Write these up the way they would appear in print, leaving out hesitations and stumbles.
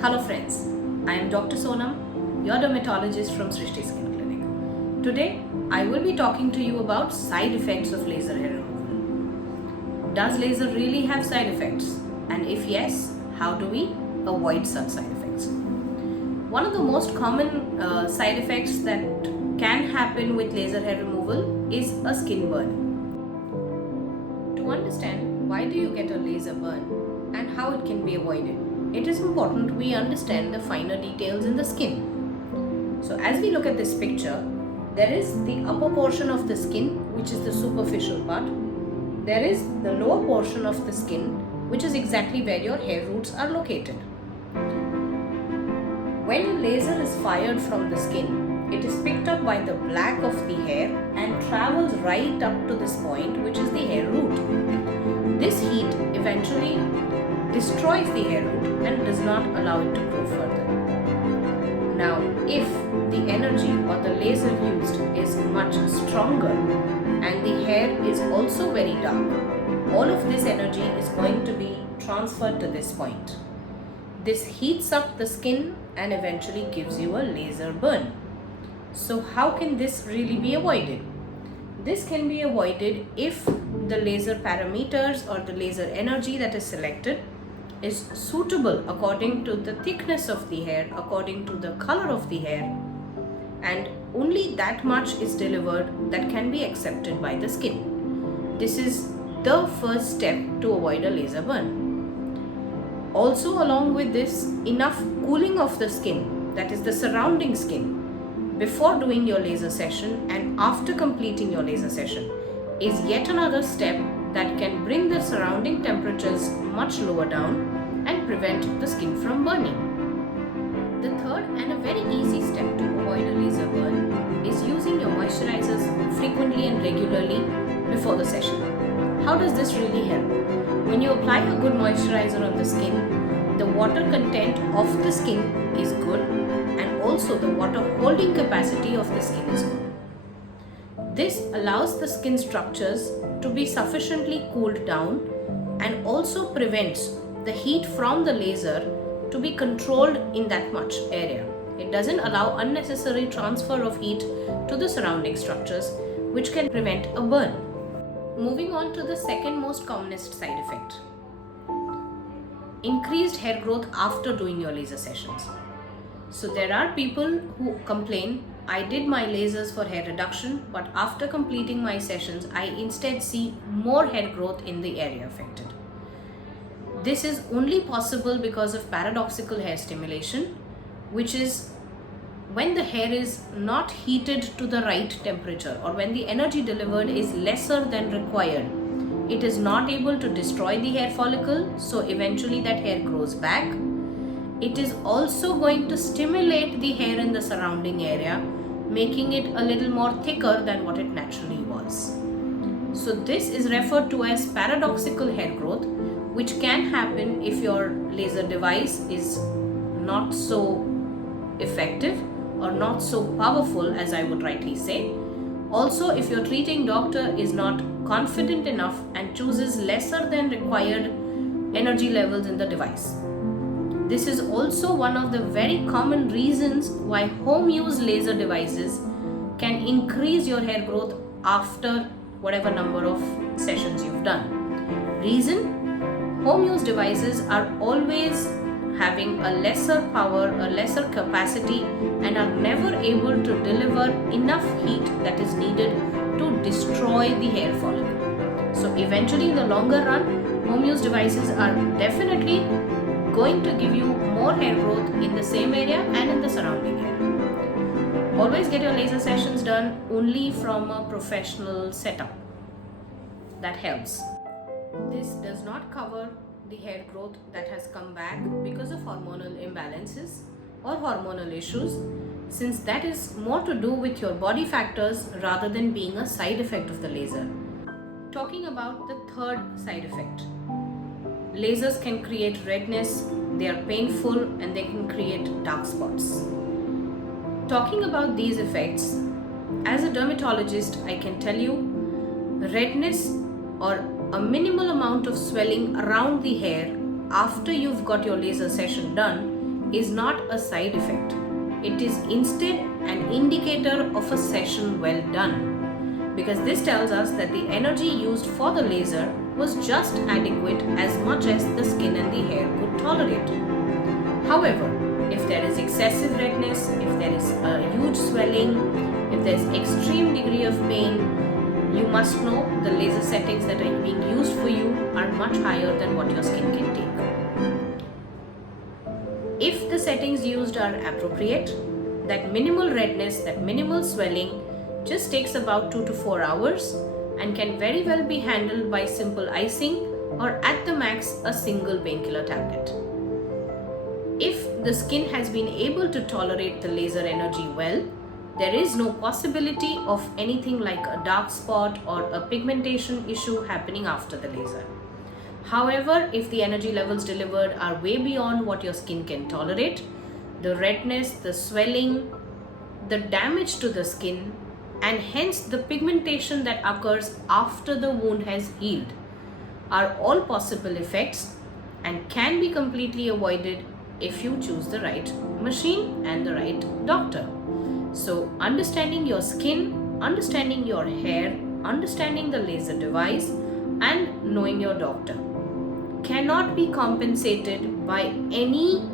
Hello friends, I am Dr. Sonam, your dermatologist from Srishti Skin Clinic. Today, I will be talking to you about side effects of laser hair removal. Does laser really have side effects? And if yes, how do we avoid such side effects? One of the most common side effects that can happen with laser hair removal is a skin burn. To understand why do you get a laser burn and how it can be avoided, it is important we understand the finer details in the skin. So as we look at this picture, there is the upper portion of the skin, which is the superficial part. There is the lower portion of the skin, which is exactly where your hair roots are located. When a laser is fired from the skin, it is picked up by the back of the hair and travels right up to this point, which is the hair root. This heat eventually destroys the hair root and does not allow it to grow further. Now, if the energy or the laser used is much stronger and the hair is also very dark, all of this energy is going to be transferred to this point. This heats up the skin and eventually gives you a laser burn. So how can this really be avoided? This can be avoided if the laser parameters or the laser energy that is selected is suitable according to the thickness of the hair, according to the color of the hair, and only that much is delivered that can be accepted by the skin. This is the first step to avoid a laser burn. Also, along with this, enough cooling of the skin, that is the surrounding skin, before doing your laser session and after completing your laser session is yet another step that can bring the surrounding temperatures much lower down and prevent the skin from burning. The third and a very easy step to avoid a laser burn is using your moisturizers frequently and regularly before the session. How does this really help? When you apply a good moisturizer on the skin, the water content of the skin is good and also the water holding capacity of the skin is good. This allows the skin structures to be sufficiently cooled down and also prevents the heat from the laser to be controlled in that much area. It doesn't allow unnecessary transfer of heat to the surrounding structures, which can prevent a burn. Moving on to the second most commonest side effect. Increased hair growth after doing your laser sessions. So there are people who complain, I did my lasers for hair reduction, but after completing my sessions, I instead see more hair growth in the area affected. This is only possible because of paradoxical hair stimulation, which is when the hair is not heated to the right temperature or when the energy delivered is lesser than required. It is not able to destroy the hair follicle, so eventually that hair grows back. It is also going to stimulate the hair in the surrounding area, making it a little more thicker than what it naturally was. So this is referred to as paradoxical hair growth, which can happen if your laser device is not so effective or not so powerful, as I would rightly say. Also, if your treating doctor is not confident enough and chooses lesser than required energy levels in the device. This is also one of the very common reasons why home use laser devices can increase your hair growth after whatever number of sessions you've done. Reason? Home use devices are always having a lesser power, a lesser capacity, and are never able to deliver enough heat that is needed to destroy the hair follicle. So eventually in the longer run, home use devices are definitely going to give you more hair growth in the same area and in the surrounding area. Always get your laser sessions done only from a professional setup. That helps. This does not cover the hair growth that has come back because of hormonal imbalances or hormonal issues, since that is more to do with your body factors rather than being a side effect of the laser. Talking about the third side effect. Lasers can create redness, they are painful, and they can create dark spots. Talking about these effects, as a dermatologist, I can tell you redness or a minimal amount of swelling around the hair after you've got your laser session done is not a side effect. It is instead an indicator of a session well done, because this tells us that the energy used for the laser was just adequate as much as the skin and the hair could tolerate. However, if there is excessive redness, if there is a huge swelling, if there is extreme degree of pain, you must know the laser settings that are being used for you are much higher than what your skin can take. If the settings used are appropriate, that minimal redness, that minimal swelling just takes about 2 to 4 hours and can very well be handled by simple icing or at the max a single painkiller tablet. If the skin has been able to tolerate the laser energy well, there is no possibility of anything like a dark spot or a pigmentation issue happening after the laser. However, if the energy levels delivered are way beyond what your skin can tolerate, the redness, the swelling, the damage to the skin, and hence the pigmentation that occurs after the wound has healed are all possible effects and can be completely avoided if you choose the right machine and the right doctor. So understanding your skin, understanding your hair, understanding the laser device, and knowing your doctor cannot be compensated by any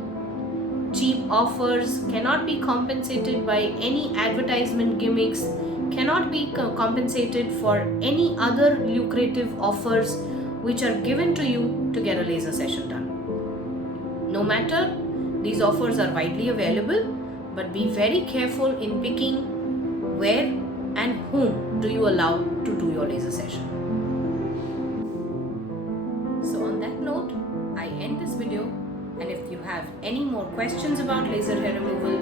cheap offers, cannot be compensated by any advertisement gimmicks, cannot be compensated for any other lucrative offers which are given to you to get a laser session done. No matter, these offers are widely available, but be very careful in picking where and whom do you allow to do your laser session. So on that note, I end this video, and if you have any more questions about laser hair removal,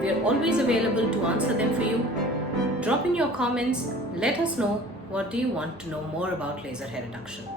we are always available to answer them for you. Drop in your comments, let us know what do you want to know more about laser hair reduction.